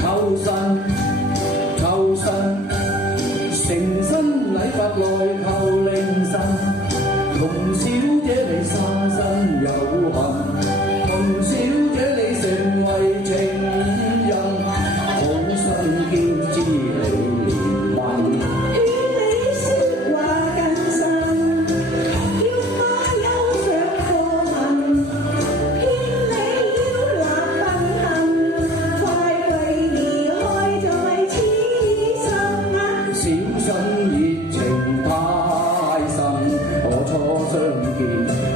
求神求神，誠心禮佛來求靈神，同小姐你沙身有幸，同小姐你成為情人，好生驕知你憐憫。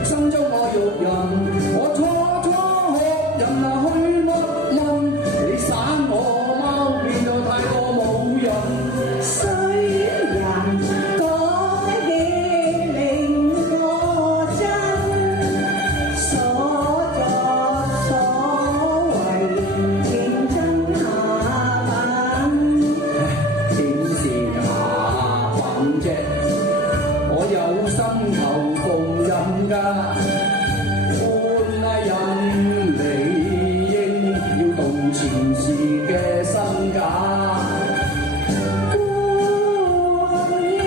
心中我欲人，我初學人啊去乜問？你散我貓變咗太多冇人，衰人講嘢令我憎，所作所為認真下品，點是下品啫？我有心求奉人㗎，官人理應要動前世嘅身價。官人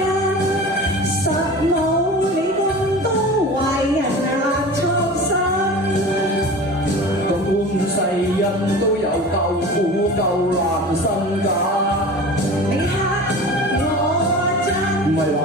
實冇你咁多為人操心，個官世人都有夠苦夠難身㗎。你黑我真，唔係話